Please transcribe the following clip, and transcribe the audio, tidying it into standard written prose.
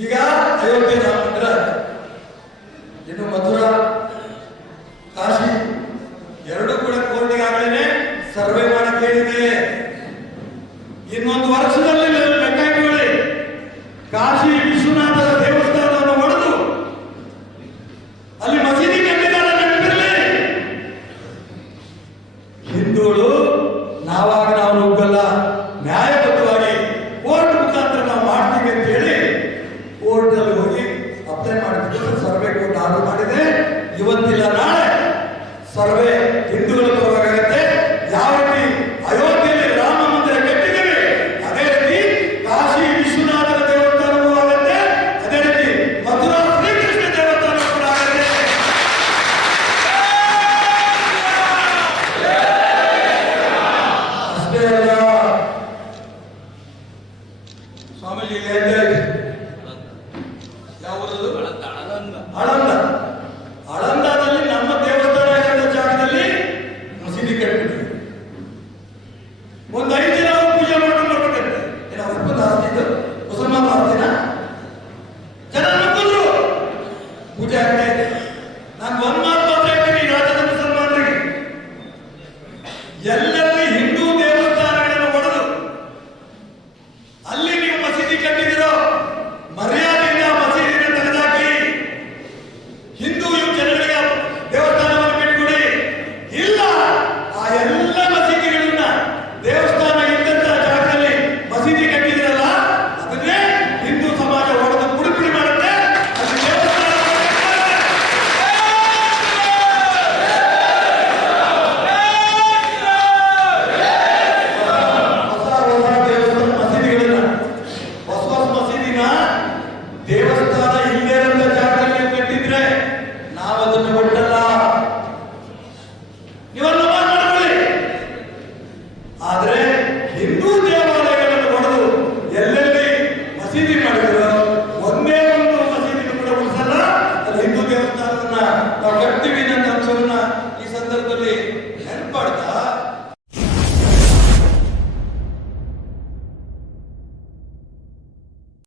ಈಗ ಅಯೋಧ್ಯೆ ರಾಮ ಮಂದಿರ, ಇನ್ನು ಮಥುರಾ, ಕಾಶಿ ಎರಡೂ ಕೂಡ ಕೋರ್ಟಿಗಾಗಲೇ ಸರ್ವೆ ಮಾಡಕ್ಕೆ ಹೇಳಿದೆ. ಇನ್ನೊಂದು ವರ್ಷದಲ್ಲಿ ಲೆಕ್ಕ ಇಟ್ಕೊಳ್ಳಿ, ಕಾಶಿ ವಿಶ್ವನಾಥರ ದೇವಸ್ಥಾನವನ್ನು ಹೊಡೆದು ಅಲ್ಲಿ ಮಸೀದಿ ಕಟ್ಟಿದ್ದಾರೆ. ನೆನಪಿರಲಿ, ಹಿಂದೂಗಳು ನಾವಾಗ ನಾವು ನುಗ್ಗಲ್ಲ, ನ್ಯಾಯಬದ್ಧವಾಗಿ ಕೋರ್ಟ್ ಮುಖಾಂತರ ನಾವು ಮಾಡ್ತೀವಿ ಅಂತ ಹೇಳಿ ಕೋರ್ಟ್ ನಲ್ಲಿ ಹೋಗಿ ಅಪ್ಲೈ ಮಾಡಿದ್ರು. ಸರ್ವೆ ಕೋರ್ಟ್ ಆರ್ಡರ್ ಮಾಡಿದೆ. ಇವತ್ತಿಲ್ಲ ನಾಳೆ ಸರ್ವೆ ಹಿಂದೂಗಳ ಪರವಾಗುತ್ತೆ. ಯಾವ ರೀತಿ ಅಯೋಧ್ಯೆಯಲ್ಲಿ ರಾಮ ಮಂದಿರ ಕಟ್ಟಿದ್ದೇವೆ, ಅದೇ ರೀತಿ ಕಾಶಿ ವಿಶ್ವನಾಥರ ದೇವಸ್ಥಾನವೂ ಆಗುತ್ತೆ, ಅದೇ ರೀತಿ ಮಥುರಾ ಶ್ರೀಕೃಷ್ಣ ದೇವಸ್ಥಾನ ಕೂಡ ಆಗುತ್ತೆ. ಅಷ್ಟೇ ಅಲ್ಲ,